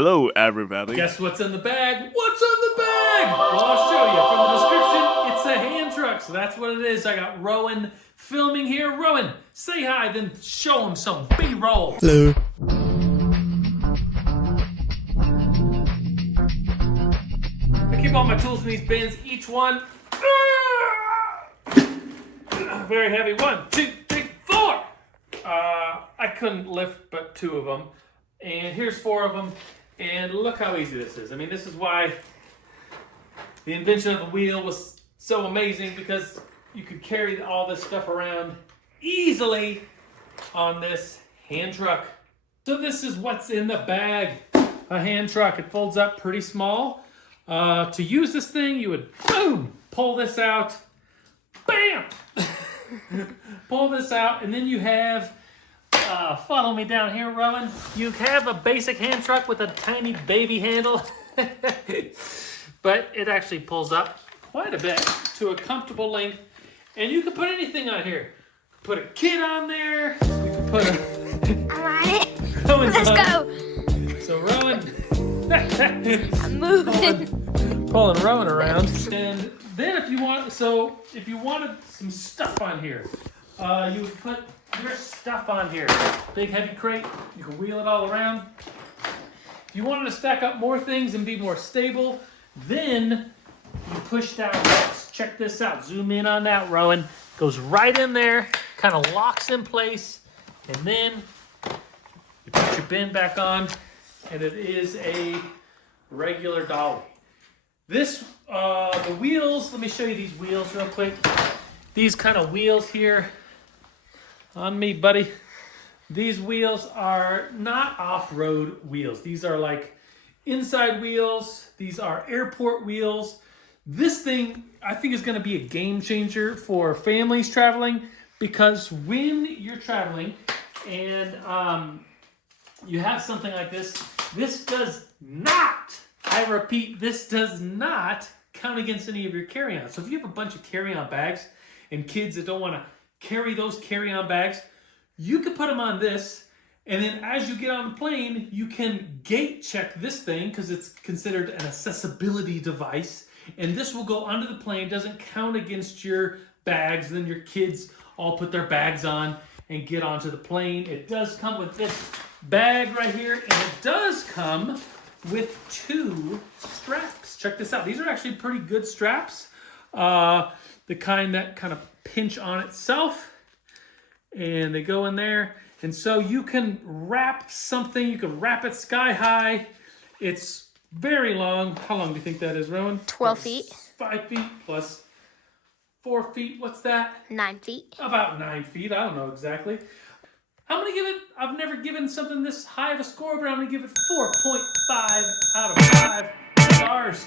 Hello, everybody. Guess what's in the bag? What's in the bag? Well, I'll show you. From the description, it's a hand truck, so that's what it is. I got Rowan filming here. Rowan, say hi, then show him some B-roll. Hello. I keep all my tools in these bins, each one very heavy. 1, 2, 3, 4. I couldn't lift but 2 of them. And here's 4 of them. And look how easy this is. I mean, this is why the invention of the wheel was so amazing, because you could carry all this stuff around easily on this hand truck. So this is what's in the bag. A hand truck. It folds up pretty small. To use this thing, you would, boom, pull this out. Bam! Pull this out, and then you have, follow me down here, Rowan. You have a basic hand truck with a tiny baby handle. But it actually pulls up quite a bit to a comfortable length. And you can put anything on here. Put a kid on there. You can put a... I'm on it. Rowan's Let's on go. it. So Rowan... I'm moving. Pulling Rowan around. And then if you wanted some stuff on here, you would put your stuff on here. Big heavy crate, you can wheel it all around. If you wanted to stack up more things and be more stable, then you push down this. Check this out. Zoom in on that, Rowan. Goes right in there, kind of locks in place, and then you put your bin back on, and it is a regular Dolly. This, the wheels, let me show you these wheels real quick. These kind of wheels here on me, buddy. These wheels are not off-road wheels. These are like inside wheels. These are airport wheels. This thing, I think, is gonna be a game changer for families traveling, because when you're traveling and you have something like this, this does not, I repeat, this does not count against any of your carry-on. So if you have a bunch of carry-on bags and kids that don't want to carry those carry-on bags, you can put them on this, and then as you get on the plane, you can gate check this thing, because it's considered an accessibility device, and this will go under the plane, doesn't count against your bags. Then your kids all put their bags on and get onto the plane. It does come with this bag right here, and it does come with 2 straps. Check this out. These are actually pretty good straps. The kind that kind of pinch on itself, and they go in there. And so you can wrap something. You can wrap it sky high. It's very long. How long do you think that is, Rowan? 12 feet. 5 feet plus 4 feet. What's that? 9 feet. About 9 feet. I don't know exactly. I'm going to give it, I've never given something this high of a score, but I'm going to give it 4.5 out of 5 stars.